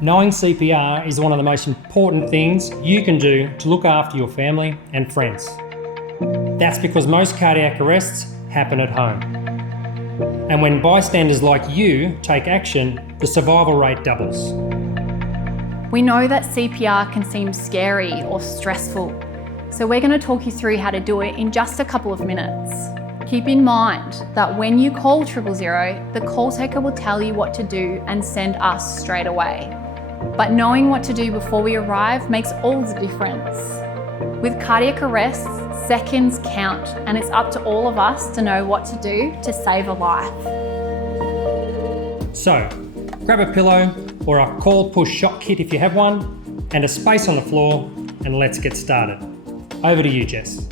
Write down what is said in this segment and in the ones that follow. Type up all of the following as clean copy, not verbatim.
Knowing CPR is one of the most important things you can do to look after your family and friends. That's because most cardiac arrests happen at home. And when bystanders like you take action, the survival rate doubles. We know that CPR can seem scary or stressful, so we're going to talk you through how to do it in just a couple of minutes. Keep in mind that when you call 000, the call taker will tell you what to do and send us straight away. But knowing what to do before we arrive makes all the difference. With cardiac arrests, seconds count, and it's up to all of us to know what to do to save a life. So, grab a pillow or a call push shock kit if you have one, and a space on the floor, and let's get started. Over to you, Jess.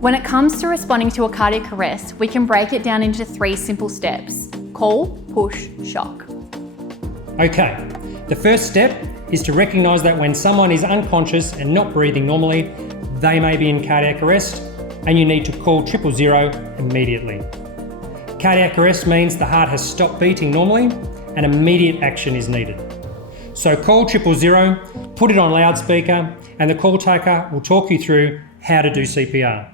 When it comes to responding to a cardiac arrest, we can break it down into 3 simple steps: call, push, shock. Okay, the first step is to recognise that when someone is unconscious and not breathing normally, they may be in cardiac arrest, and you need to call 000 immediately. Cardiac arrest means the heart has stopped beating normally and immediate action is needed. So call 000, put it on loudspeaker, and the call taker will talk you through how to do CPR.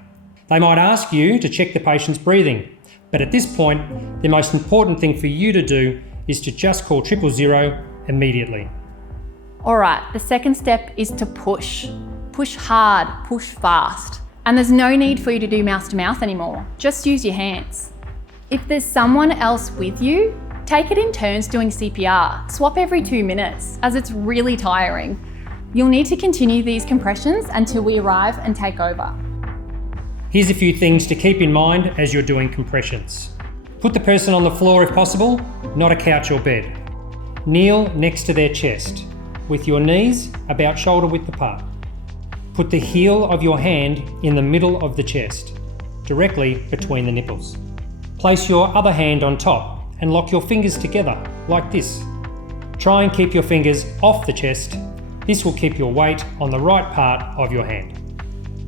They might ask you to check the patient's breathing, but at this point, the most important thing for you to do is to just call 000 immediately. All right, the second step is to push. Push hard, push fast. And there's no need for you to do mouth to mouth anymore. Just use your hands. If there's someone else with you, take it in turns doing CPR. Swap every 2 minutes, as it's really tiring. You'll need to continue these compressions until we arrive and take over. Here's a few things to keep in mind as you're doing compressions. Put the person on the floor if possible, not a couch or bed. Kneel next to their chest, with your knees about shoulder width apart. Put the heel of your hand in the middle of the chest, directly between the nipples. Place your other hand on top and lock your fingers together, like this. Try and keep your fingers off the chest. This will keep your weight on the right part of your hand.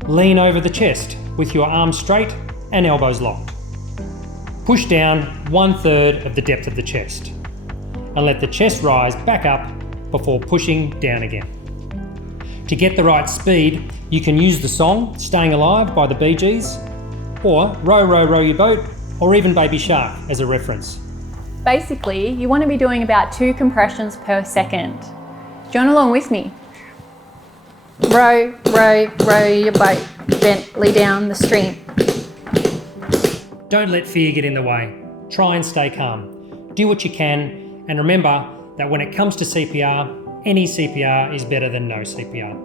Lean over the chest with your arms straight and elbows locked. Push down 1/3 of the depth of the chest and let the chest rise back up before pushing down again. To get the right speed, you can use the song Staying Alive by the Bee Gees, or Row, Row, Row Your Boat, or even Baby Shark as a reference. Basically, you want to be doing about 2 compressions per second. Join along with me. Row, row, row your boat gently down the stream. Don't let fear get in the way. Try and stay calm. Do what you can, and remember that when it comes to CPR, any CPR is better than no CPR.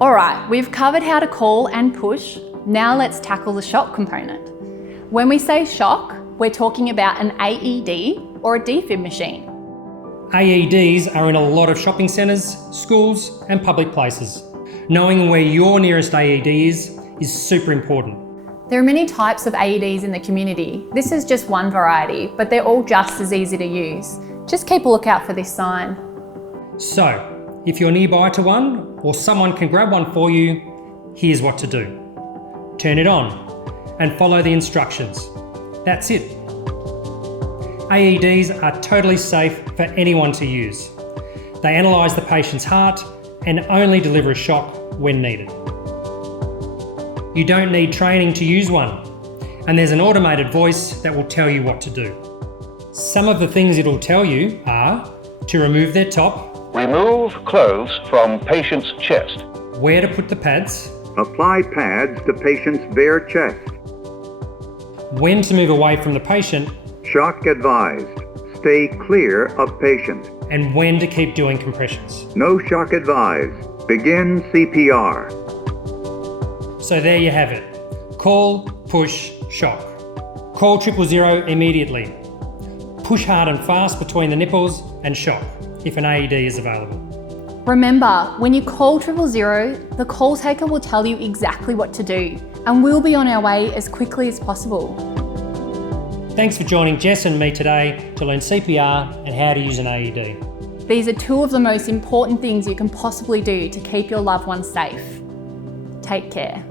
All right, we've covered how to call and push. Now let's tackle the shock component. When we say shock, we're talking about an AED or a defib machine. AEDs are in a lot of shopping centres, schools, and public places. Knowing where your nearest AED is super important. There are many types of AEDs in the community. This is just one variety, but they're all just as easy to use. Just keep a lookout for this sign. So, if you're nearby to one, or someone can grab one for you, here's what to do. Turn it on and follow the instructions. That's it. AEDs are totally safe for anyone to use. They analyse the patient's heart and only deliver a shock when needed. You don't need training to use one, and there's an automated voice that will tell you what to do. Some of the things it'll tell you are to remove their top, remove clothes from patient's chest, where to put the pads, apply pads to patient's bare chest, when to move away from the patient, shock advised, stay clear of patient, and when to keep doing compressions. no shock advised, begin CPR. So there you have it. Call, push, shock. Call 000 immediately. Push hard and fast between the nipples and shock if an AED is available. Remember, when you call 000, the call taker will tell you exactly what to do, and we'll be on our way as quickly as possible. Thanks for joining Jess and me today to learn CPR and how to use an AED. These are 2 of the most important things you can possibly do to keep your loved ones safe. Take care.